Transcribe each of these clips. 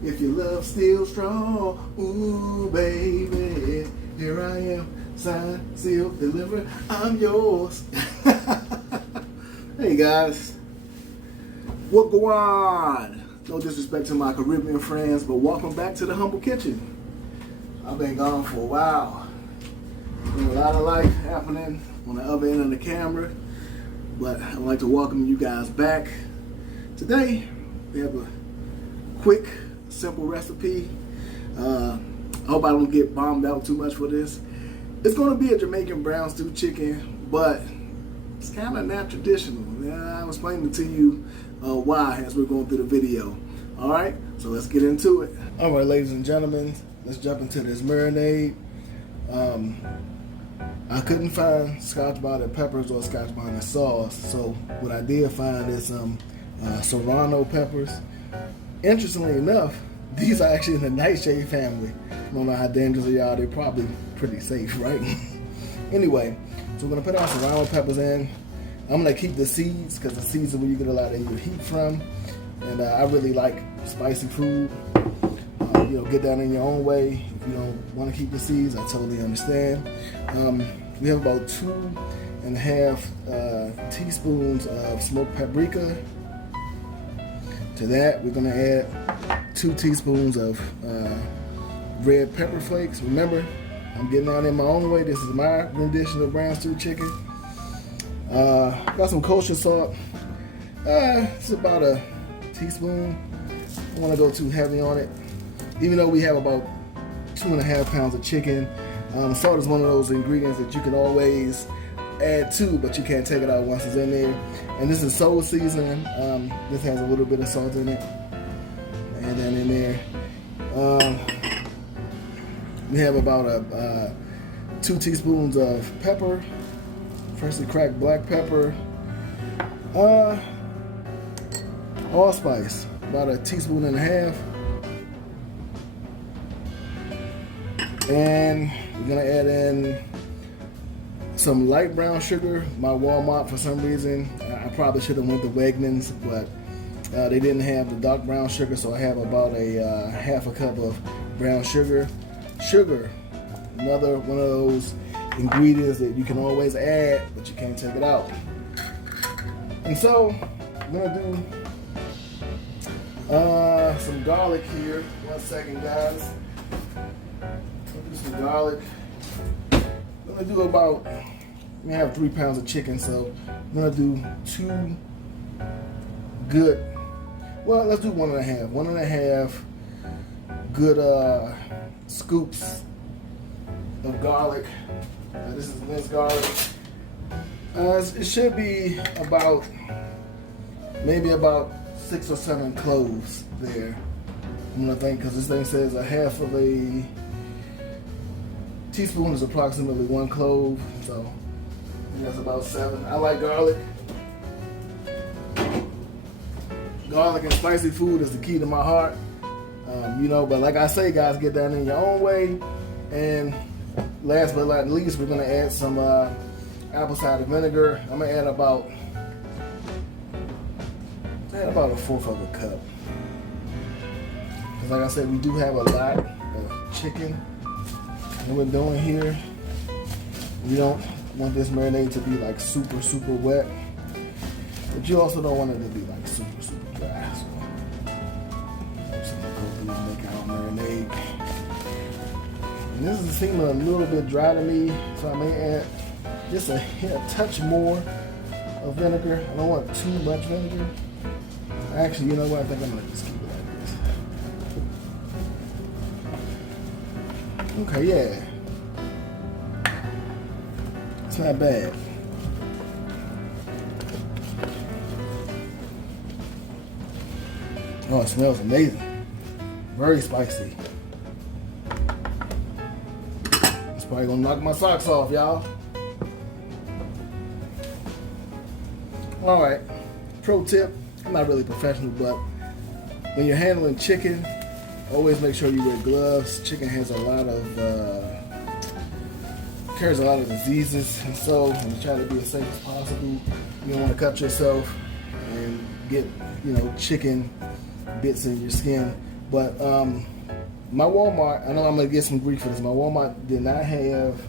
If your love's still strong, ooh, baby, here I am, signed, sealed, delivered, I'm yours. Hey guys, what go on? No disrespect to my Caribbean friends, but welcome back to the Humble Kitchen. I've been gone for a while. Been a lot of life happening on the other end of the camera, but I'd like to welcome you guys back. Today, we have a quick, simple recipe. I hope I don't get bombed out too much for this. It's going to be a Jamaican brown stew chicken, but it's kind of not traditional. I'll explain it to you why as we're going through the video. All right, so let's get into it. All right, ladies and gentlemen, let's jump into this marinade. I couldn't find Scotch bonnet peppers or Scotch bonnet sauce, so what I did find is some serrano peppers. Interestingly enough, these are actually in the nightshade family. I don't know how dangerous they are. They're probably pretty safe, right? Anyway, so we're gonna put our serrano peppers in. I'm gonna keep the seeds because the seeds are where you get a lot of your heat from. And I really like spicy food. Get that in your own way. If you don't want to keep the seeds, I totally understand. We have about 2.5 teaspoons of smoked paprika. To that, we're gonna add 2 teaspoons of red pepper flakes. Remember, I'm getting out in my own way. This is my rendition of brown stew chicken. Got some kosher salt. It's about a teaspoon. I don't want to go too heavy on it. Even though we have about 2.5 pounds of chicken, salt is one of those ingredients that you can always add to, but you can't take it out once it's in there. And this is soul seasoning. This has a little bit of salt in it. Add that in there. We have about 2 teaspoons of pepper, freshly cracked black pepper. Allspice, about 1.5 teaspoons. And we're gonna add in some light brown sugar. My Walmart, for some reason, I probably should have went to Wegmans, but they didn't have the dark brown sugar, so I have about a 1/2 cup of brown sugar. Sugar, another one of those ingredients that you can always add, but you can't take it out. And so I'm gonna do some garlic here. 1 second, guys. Do some garlic. I'm gonna do about, we have 3 pounds of chicken, so I'm gonna do 2 good, well, let's do 1.5 good scoops of garlic. This is minced garlic. It should be about, maybe about 6 or 7 cloves there. I'm gonna think, because this thing says 1/2 teaspoon is approximately 1 clove, so that's about 7. I like garlic. Garlic and spicy food is the key to my heart. But like I say, guys, get that in your own way. And last but not least, we're gonna add some apple cider vinegar. I'm gonna add about 1/4 of a cup. Because like I said, we do have a lot of chicken that we're doing here. We don't want this marinade to be like super, super wet. But you also don't want it to be like super, super dry. So I'm just gonna go through and make our marinade. And this is seeming a little bit dry to me, so I may add just a touch more of vinegar. I don't want too much vinegar. Actually, you know what? I think I'm gonna just keep it like this. Okay, yeah. It's not bad. Oh, it smells amazing. Very spicy. It's probably gonna knock my socks off, y'all. All right, pro tip. I'm not really professional, but when you're handling chicken, always make sure you wear gloves. Chicken has carries a lot of diseases, and so when you try to be as safe as possible, you don't want to cut yourself and get chicken bits in your skin. But my Walmart, I know I'm gonna get some grief for this. My Walmart did not have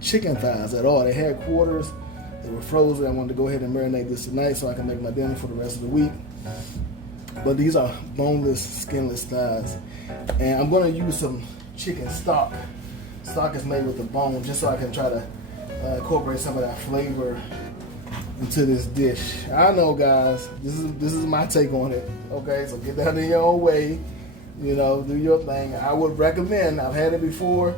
chicken thighs at all. They had quarters. They were frozen. I wanted to go ahead and marinate this tonight so I can make my dinner for the rest of the week. But these are boneless, skinless thighs. And I'm going to use some chicken stock. Stock is made with the bone, just so I can try to incorporate some of that flavor into this dish. I know, guys, this is my take on it. Okay, so get that in your own way. You know, do your thing. I would recommend, I've had it before,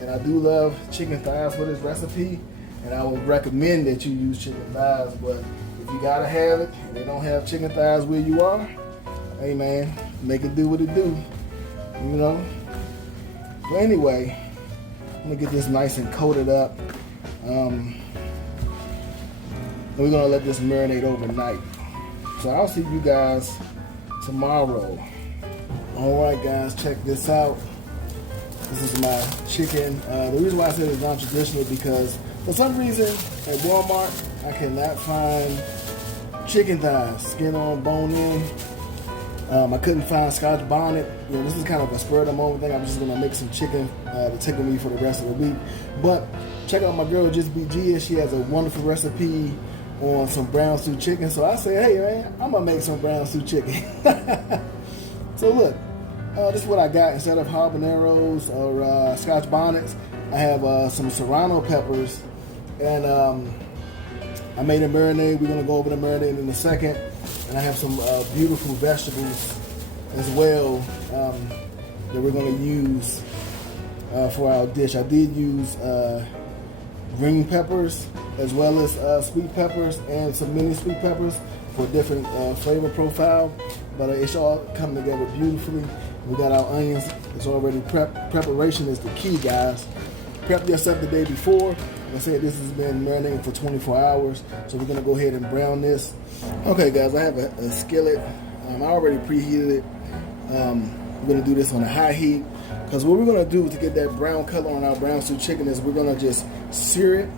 and I do love chicken thighs for this recipe, and I would recommend that you use chicken thighs. But if you gotta have it, and they don't have chicken thighs where you are, hey man, make it do what it do, you know? Well, anyway, I'm gonna get this nice and coated up. We're gonna let this marinate overnight. So I'll see you guys tomorrow. All right, guys, check this out. This is my chicken. The reason why I said it's non-traditional because for some reason at Walmart I cannot find chicken thighs, skin on, bone in. I couldn't find Scotch bonnet. You know, this is kind of a spur of the moment thing. I'm just gonna make some chicken to tickle me for the rest of the week. But check out my girl Just Be Gia. She has a wonderful recipe on some brown stew chicken. So I say, hey man, I'm gonna make some brown stew chicken. So look, this is what I got. Instead of habaneros or Scotch bonnets, I have some serrano peppers, and I made a marinade. We're gonna go over the marinade in a second. And I have some beautiful vegetables as well that we're going to use for our dish. I did use green peppers as well as sweet peppers and some mini sweet peppers for a different flavor profile. But it's all come together beautifully. We got our onions. It's already prepped. Preparation is the key, guys. Prep yourself the day before. Like I said, this has been marinating for 24 hours. So we're going to go ahead and brown this. Okay, guys, I have a skillet. I already preheated it. We're going to do this on a high heat. Because what we're going to do to get that brown color on our brown stew chicken is we're going to just sear it.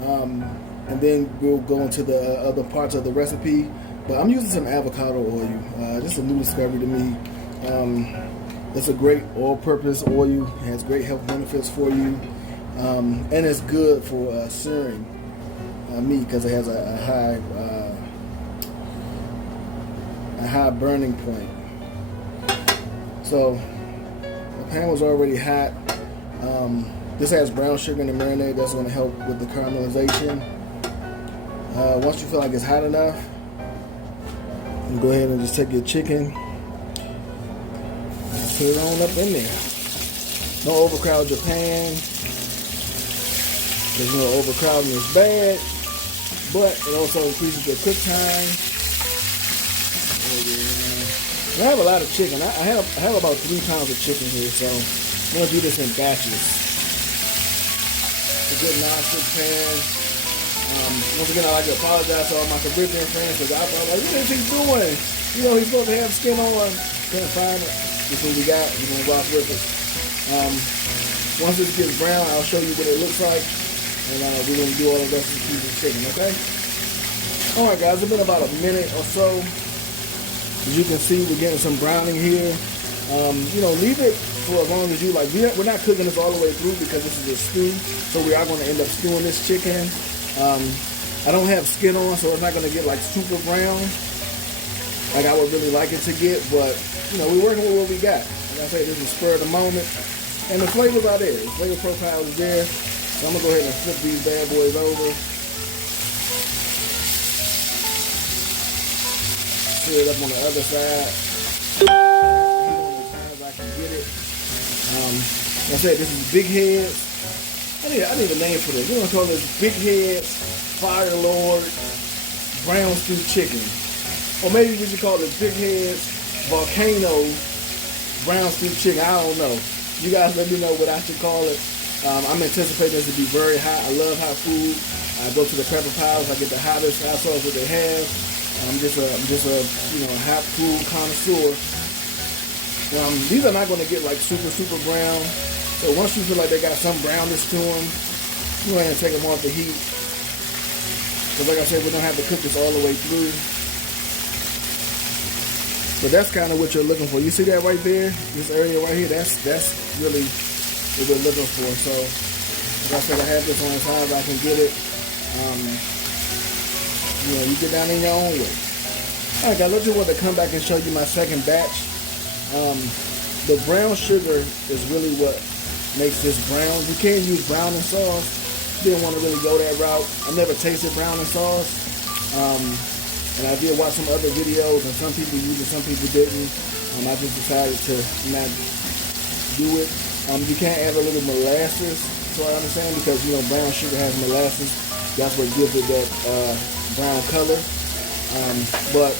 And then we'll go into the other parts of the recipe. But I'm using some avocado oil. Just a new discovery to me. It's a great all-purpose oil. It has great health benefits for you. And it's good for searing meat because it has a high burning point. So the pan was already hot. This has brown sugar in the marinade. That's going to help with the caramelization. Once you feel like it's hot enough, you go ahead and just take your chicken and put it on up in there. Don't overcrowd your pan. Because you know overcrowding is bad, but it also increases your cook time. And I have a lot of chicken. I have about 3 pounds of chicken here, so I'm gonna do this in batches. It's a good non-stick pan. Once again, I'd like to apologize to all my Caribbean friends because I thought, like, what is he doing? You know, he's supposed to have skin on. Can't find it. This is what we got. We're gonna rock with it. Once this gets brown, I'll show you what it looks like. And we're going to do all the rest of the piece of chicken, okay? Alright guys, it's been about a minute or so. As you can see, we're getting some browning here. You know, leave it for as long as you like. We're not cooking this all the way through because this is a stew. So we are going to end up stewing this chicken. I don't have skin on, so it's not going to get like super brown like I would really like it to get. But, you know, we're working with what we got. Like I say, this is spur of the moment. And the flavors are there. The flavor profile is there. So I'm going to go ahead and flip these bad boys over. Sear it up on the other side. As I can get it. Like I said, this is Big Heads. I need a name for this. We're going to call this Big Heads Fire Lord Brown Stew Chicken. Or maybe we should call it Big Heads Volcano Brown Stew Chicken. I don't know. You guys let me know what I should call it. I'm anticipating this to be very hot. I love hot food. I go to the Pepper Palace. I get the hottest hot sauce that they have. I'm just a you know, hot food connoisseur. These are not going to get like super brown. So once you feel like they got some brownness to them, go ahead and take them off the heat. Because like I said, we don't have to cook this all the way through. But that's kind of what you're looking for. You see that right there? This area right here, that's really what we're looking for. So, as I said, I have this on as high as I can get it. You know, you get down in your own way. All right, guys, I just want to come back and show you my second batch. The brown sugar is really what makes this brown. You can use browning sauce. Didn't want to really go that route. I never tasted browning sauce. And I did watch some other videos, and some people used it, some people didn't. I just decided to not do it. You can add a little molasses, so I understand, because you know brown sugar has molasses. That's what gives it that brown color. But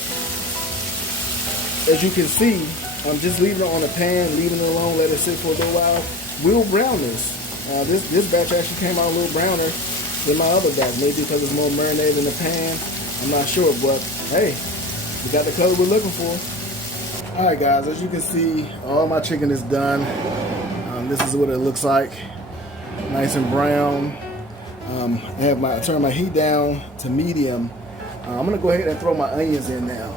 as you can see, I'm just leaving it on the pan, leaving it alone, let it sit for a little while. We'll brown this. This batch actually came out a little browner than my other batch, maybe because it's more marinated in the pan. I'm not sure, but hey, we got the color we're looking for. All right, guys, as you can see, all my chicken is done. This is what it looks like, nice and brown. I turned my heat down to medium. I'm gonna go ahead and throw my onions in now.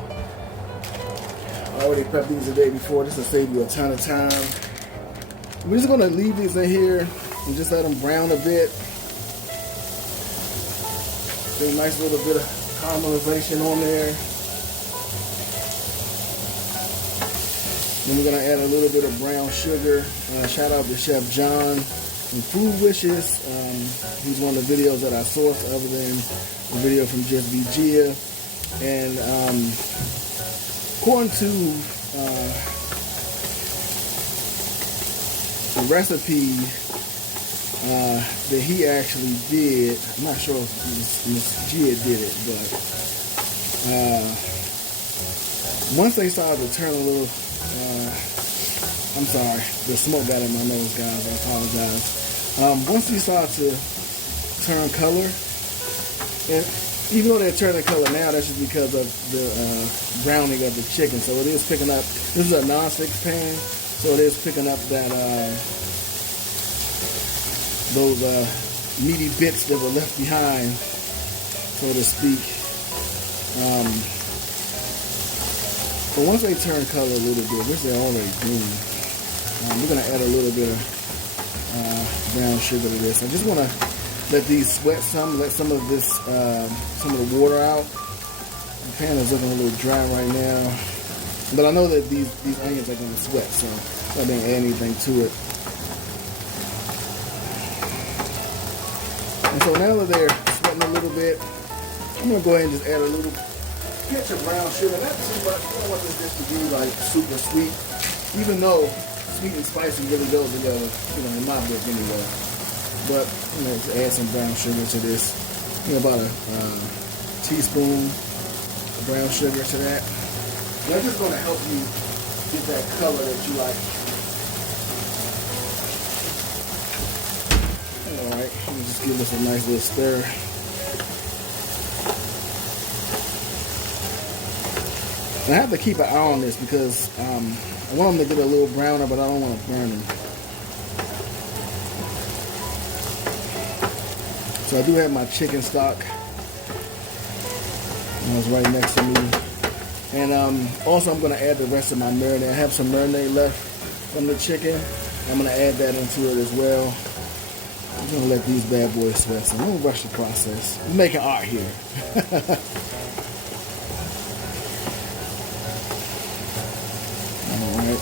I already prepped these the day before. This will save you a ton of time. We're just gonna leave these in here and just let them brown a bit. Get a nice little bit of caramelization on there. Then we're gonna add a little bit of brown sugar. Shout out to Chef John from Food Wishes. He's one of the videos that I sourced, other than the video from Just Gia. And according to the recipe that he actually did, I'm not sure if Miss Gia did it, but once they started to turn a little, I'm sorry, the smoke got in my nose, guys, I apologize. Once these start to turn color, and even though they're turning color now, that's just because of the browning of the chicken. So it is picking up, this is a non-stick pan, so it is picking up that those meaty bits that were left behind, so to speak. But once they turn color a little bit, which they're already doing, we're going to add a little bit of brown sugar to this. I just want to let these sweat some, let some of this, some of the water out. The pan is looking a little dry right now, but I know that these onions are going to sweat, so I didn't add anything to it. And so now that they're sweating a little bit, I'm going to go ahead and just add a little pinch of brown sugar. Not too much. I don't want this dish to be like super sweet, even though sweet and spicy really goes together, you know, in my book anyway. But, you know, to add some brown sugar to this, you know, about a teaspoon of brown sugar to that. And that's just going to help you get that color that you like. Alright, let me just give this a nice little stir. And I have to keep an eye on this because I want them to get a little browner, but I don't want to burn them. So I do have my chicken stock. It's right next to me. And also I'm going to add the rest of my marinade. I have some marinade left from the chicken. I'm going to add that into it as well. I'm going to let these bad boys sweat. So I'm going to rush the process. I'm making art here. Alright.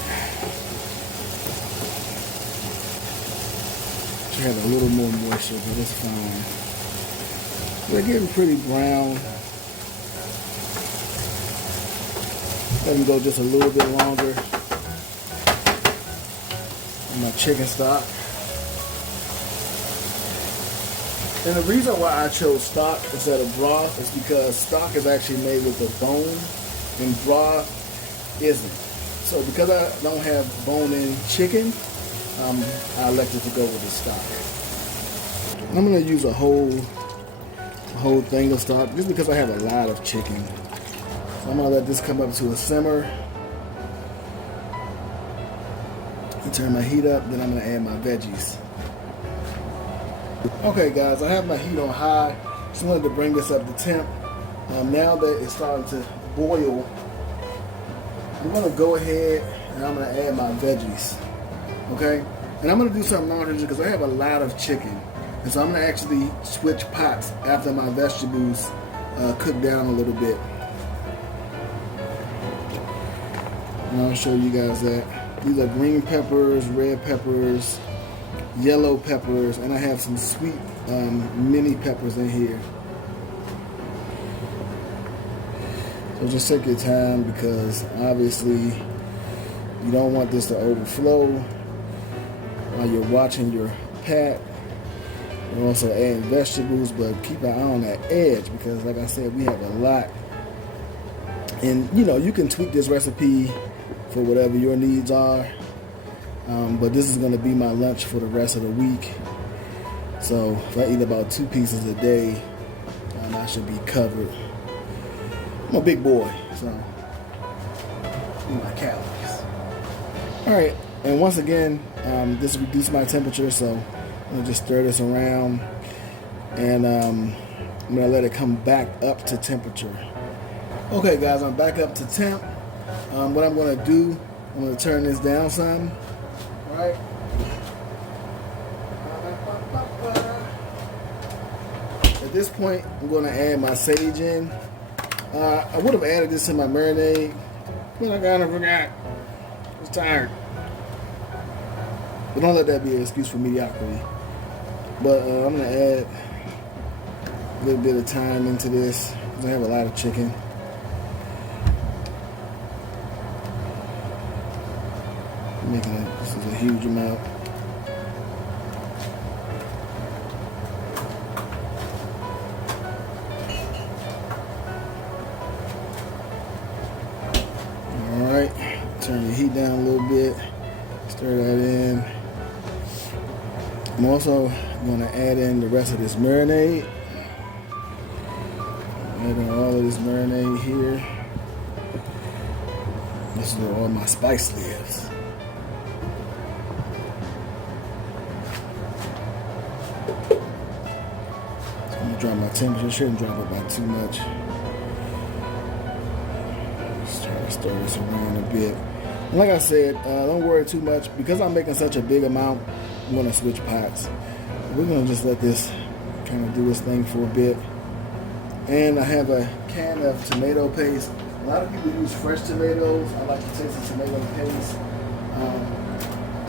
Should have a little more moisture, but it's fine. They're getting pretty brown. Let them go just a little bit longer. And my chicken stock. And the reason why I chose stock instead of broth is because stock is actually made with a bone and broth isn't. So because I don't have bone-in chicken, I elected to go with the stock. I'm going to use a whole thing of stock just because I have a lot of chicken. So I'm going to let this come up to a simmer. And turn my heat up, then I'm going to add my veggies. Okay guys, I have my heat on high. Just wanted to bring this up to temp. Now that it's starting to boil, I'm gonna go ahead and I'm gonna add my veggies. Okay? And I'm gonna do something non-traditional because I have a lot of chicken. And so I'm gonna actually switch pots after my vegetables cook down a little bit. And I'll show you guys that. These are green peppers, red peppers, yellow peppers, and I have some sweet mini peppers in here. So just take your time because obviously you don't want this to overflow while you're watching your pat. You're also adding vegetables, but keep an eye on that edge because like I said, we have a lot. And you know, you can tweak this recipe for whatever your needs are. But this is gonna be my lunch for the rest of the week. So if I eat about 2 pieces a day, I should be covered. I'm a big boy, so eat my calories. All right, and once again, this reduced my temperature, so I'm gonna just stir this around, and I'm gonna let it come back up to temperature. Okay, guys, I'm back up to temp. What I'm gonna do, I'm gonna turn this down some. All right. At this point, I'm gonna add my sage in. I would have added this to my marinade, but I kind of forgot. I was tired. But don't let that be an excuse for mediocrity. But I'm going to add a little bit of thyme into this because I have a lot of chicken. This is a huge amount. Turn your heat down a little bit, stir that in. I'm also going to add in the rest of this marinade. Add in all of this marinade here. This is where all my spice lives. So I'm going to drop my temperature. Shouldn't drop it by too much. Just try to stir this around a bit. And like I said, don't worry too much. Because I'm making such a big amount, I'm going to switch pots. We're going to just let this kind of do its thing for a bit. And I have a can of tomato paste. A lot of people use fresh tomatoes. I like to taste the tomato paste.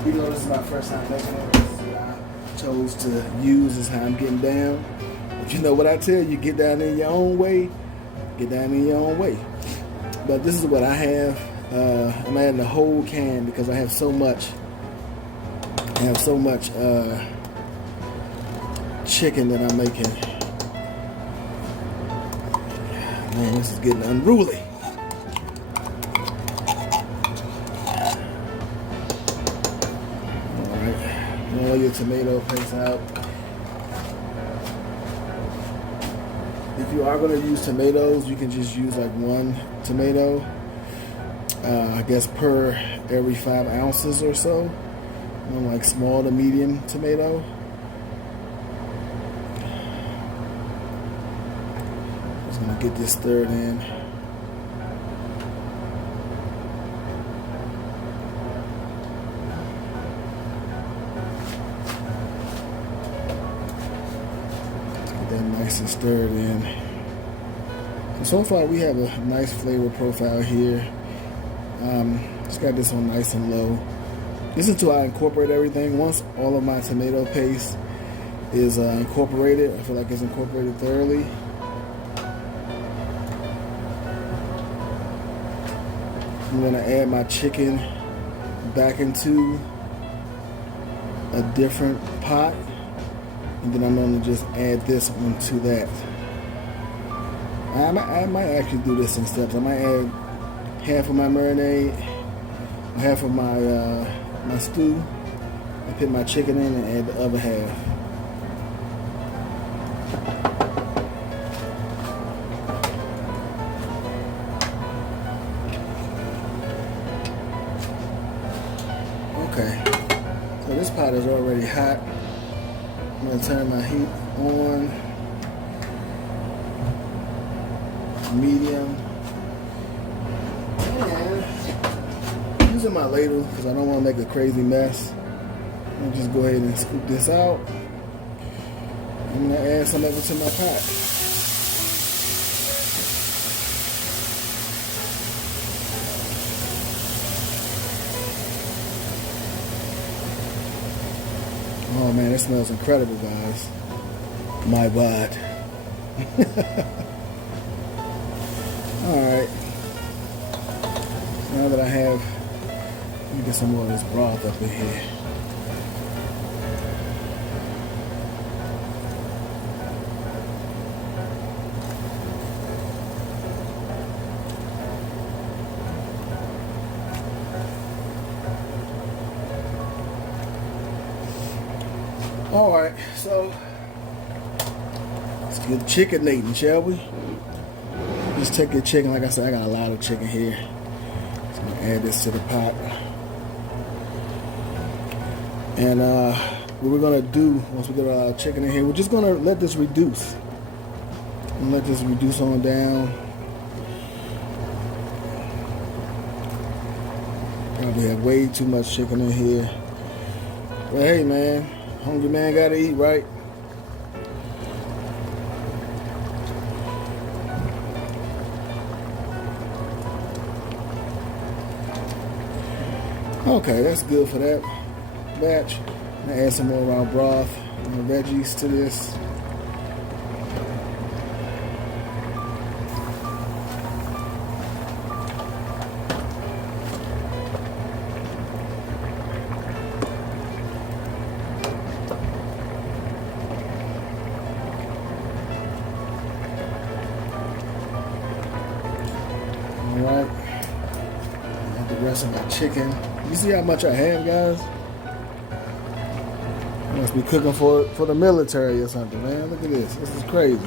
Even though this is my first time making it, this is what I chose to use. This is how I'm getting down. But you know what I tell you, get down in your own way. Get down in your own way. But this is what I have. I'm adding the whole can because I have so much. I have so much chicken that I'm making. Man, this is getting unruly. Alright, roll your tomato paste out. If you are going to use tomatoes, you can just use like 1 tomato. I guess per every 5 ounces or so. Like small to medium tomato. Just gonna get this stirred in. Get that nice and stirred in. And so far we have a nice flavor profile here. Just got this on nice and low. This is until I incorporate everything. Once all of my tomato paste is incorporated, I feel like it's incorporated thoroughly. I'm gonna add my chicken back into a different pot, and then I'm gonna just add this one to that. I might actually do this in steps. I might add half of my marinade, half of my my stew, and put my chicken in and add the other half. Okay, so this pot is already hot. I'm gonna turn my heat on, medium, and using my ladle because I don't want to make a crazy mess. I'll just go ahead and scoop this out. I'm going to add some of it to my pot. Oh man, it smells incredible, guys. My God. Alright. Now that I have, let me get some more of this broth up in here. Alright, so let's get chickinating, shall we? Just take your chicken. Like I said, I got a lot of chicken here. So I'm gonna add this to the pot. And what we're gonna do once we get our chicken in here, we're just gonna let this reduce. And let this reduce on down. Probably have way too much chicken in here. But hey man, hungry man gotta eat, right? Okay, that's good for that batch. I'm gonna add some more raw broth and veggies to this. Alright. Add the rest of my chicken. You see how much I have, guys? I must be cooking for the military or something, man. Look at this. This is crazy.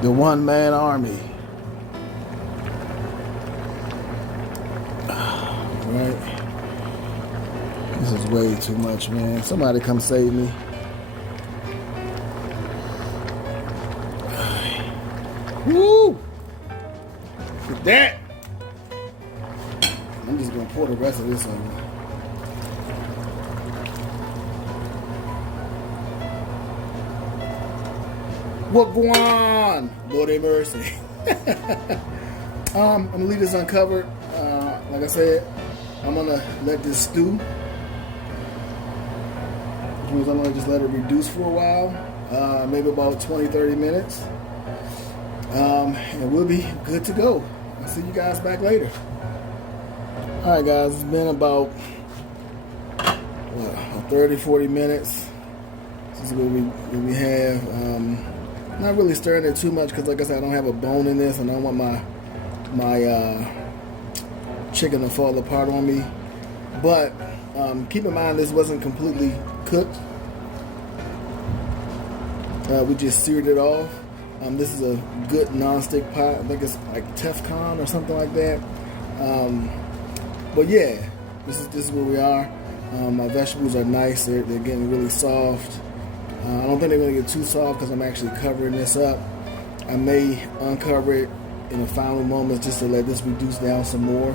The one-man army. Right? This is way too much, man. Somebody come save me. Woo! Look at that. I'm just gonna pour the rest of this on. What go on? Lord have mercy. I'm gonna leave this uncovered. Like I said, I'm gonna let this stew. Which means I'm gonna just let it reduce for a while. Maybe about 20-30 minutes. And we'll be good to go. I'll see you guys back later. Alright guys, it's been about 30-40 minutes. This is what we have. Not really stirring it too much because like I said, I don't have a bone in this and I don't want my chicken to fall apart on me. But keep in mind this wasn't completely cooked. We just seared it off. This is a good non-stick pot. I think it's like Teflon or something like that. But yeah, this is where we are. My vegetables are nice. They're getting really soft. I don't think they're going to get too soft because I'm actually covering this up. I may uncover it in the final moments just to let this reduce down some more.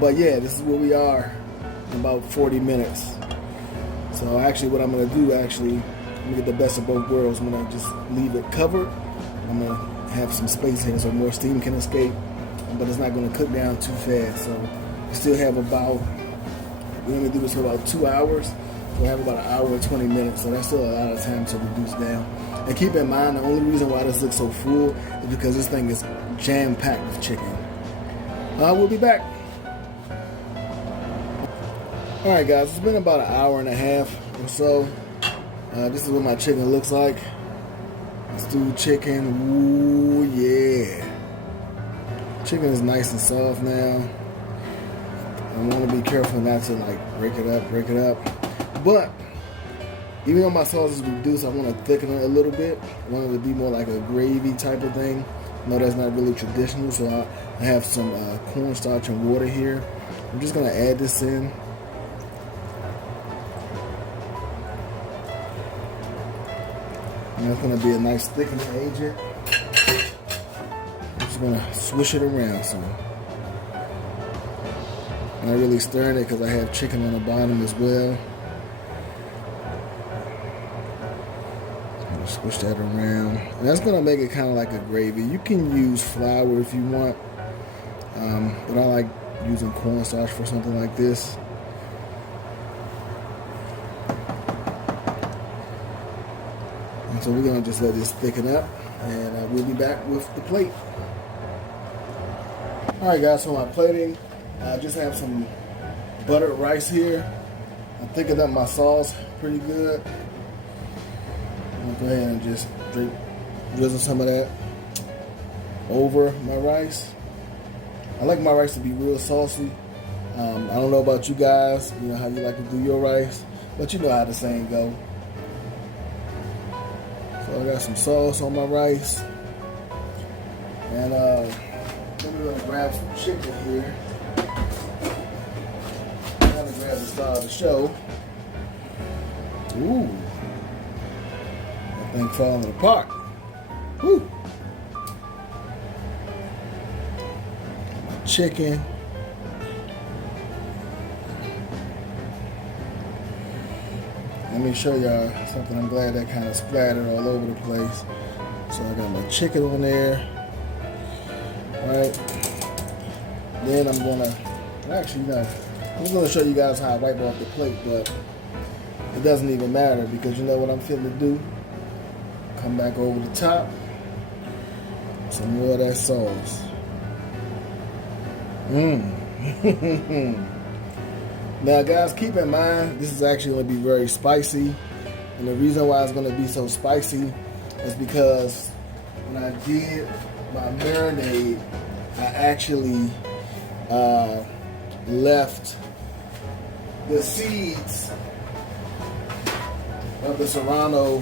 But yeah, this is where we are in about 40 minutes. So actually what I'm going to do, I'm going to get the best of both worlds. I'm going to just leave it covered. I'm going to have some space here so more steam can escape. But it's not going to cook down too fast. So we still have we're going to do this for about 2 hours. We'll have about an hour and 20 minutes, so that's still a lot of time to reduce down. And keep in mind, the only reason why this looks so full is because this thing is jam-packed with chicken. We'll be back. Alright guys, it's been about an hour and a half or so. This is what my chicken looks like. Stewed chicken, ooh yeah. Chicken is nice and soft now. I want to be careful not to like break it up. But even though my sauce is reduced, I want to thicken it a little bit. I want it to be more like a gravy type of thing. No, that's not really traditional, so I have some cornstarch and water here. I'm just going to add this in. And that's going to be a nice thickening agent. I'm just want to swish it around some. Not really stirring it because I have chicken on the bottom as well. Squish that around. And that's going to make it kind of like a gravy. You can use flour if you want, but I like using cornstarch for something like this. And so we're going to just let this thicken up, and we'll be back with the plate. Alright guys, so my plating, I just have some buttered rice here. I'm thickening up my sauce pretty good. I'm going to go ahead and just drizzle some of that over my rice. I like my rice to be real saucy. I don't know about you guys, you know how you like to do your rice, but you know how the saying go. So I got some sauce on my rice. And then we're going to grab some chicken here. I'm going to grab the star of the show. Ooh. Thing falling apart. Woo! My chicken. Let me show y'all something. I'm glad that kind of splattered all over the place. So I got my chicken on there. Alright. Then I'm gonna I'm just gonna show you guys how I wipe off the plate, but it doesn't even matter because you know what I'm finna do. Come back over the top. Some more of that sauce. Now guys, keep in mind, this is actually going to be very spicy. And the reason why it's going to be so spicy is because when I did my marinade, I actually left the seeds of the serrano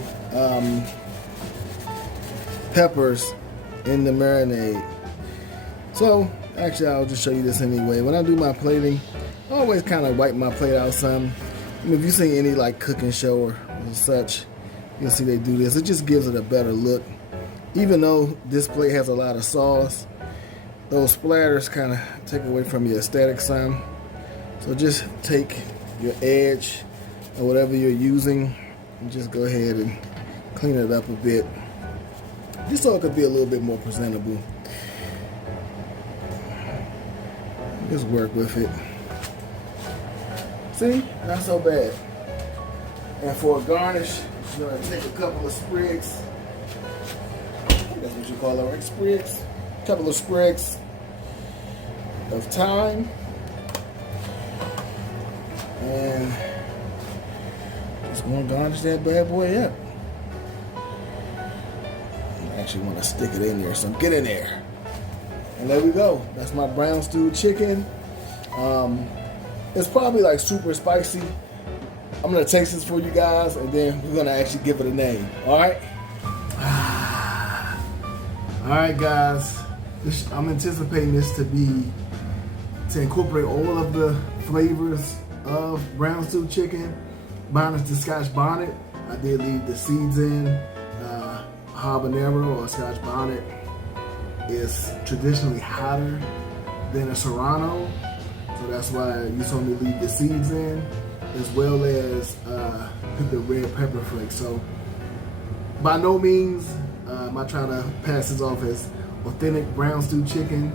peppers in the marinade. So actually I'll just show you this anyway. When I do my plating, I always kind of wipe my plate out some. If you see any like cooking show or such, you'll see they do this. It just gives it a better look. Even though this plate has a lot of sauce, those splatters kind of take away from your aesthetic some. So just take your edge or whatever you're using and just go ahead and clean it up a bit, just so it could be a little bit more presentable. Just work with it. See, not so bad. And for a garnish, you're gonna take a couple of sprigs. That's what you call it, right? Sprigs. A couple of sprigs of thyme. And just gonna garnish that bad boy up. I actually want to stick it in there, so get in there. And there we go. That's my brown stewed chicken. It's probably like super spicy. I'm gonna taste this for you guys, and then we're gonna actually give it a name. All right. All right, guys. I'm anticipating this to incorporate all of the flavors of brown stewed chicken, minus the Scotch bonnet. I did leave the seeds in. Habanero or Scotch bonnet is traditionally hotter than a serrano, so that's why you saw me leave the seeds in, as well as put the red pepper flakes. So by no means am I trying to pass this off as authentic brown stewed chicken.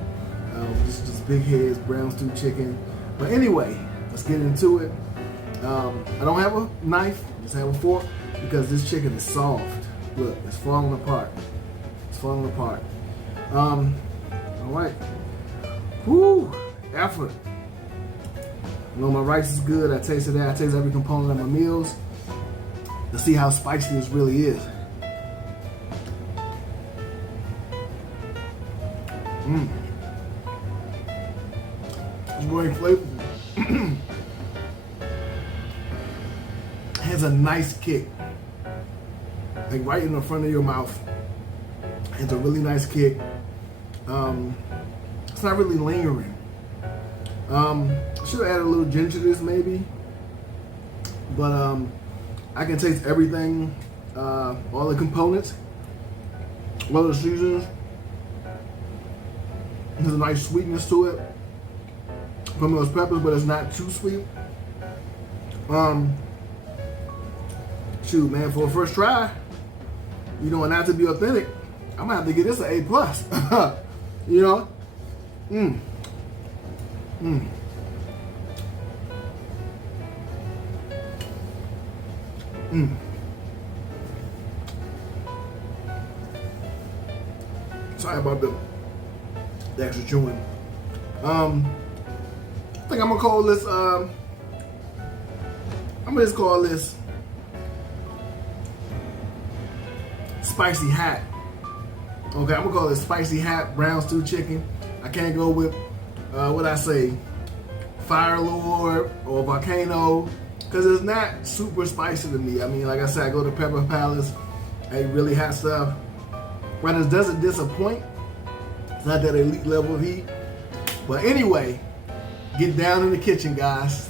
Just big heads brown stewed chicken. But anyway, let's get into it. I don't have a knife, I just have a fork because this chicken is soft. Look, it's falling apart. It's falling apart. All right. Woo! Effort. You know my rice is good. I tasted that. I taste every component of my meals to see how spicy this really is. It's very flavorful. It has a nice kick. Like right in the front of your mouth. It's a really nice kick. It's not really lingering. I should have added a little ginger to this maybe. But I can taste everything, all the components, all the seasons. There's a nice sweetness to it from those peppers, but it's not too sweet. Shoot, man, for a first try, you know, not to be authentic, I'm gonna have to give this an A+. You know? Sorry about the extra chewing. I think I'm gonna call this. I'm gonna just call this Spicy Hat. Okay, I'm gonna call it Spicy Hat brown stew chicken. I can't go with what I say, Fire Lord or Volcano, because it's not super spicy to me. I mean, like I said, I go to Pepper Palace, I eat really hot stuff. When it doesn't disappoint, it's not that elite level of heat. But anyway, get down in the kitchen, guys.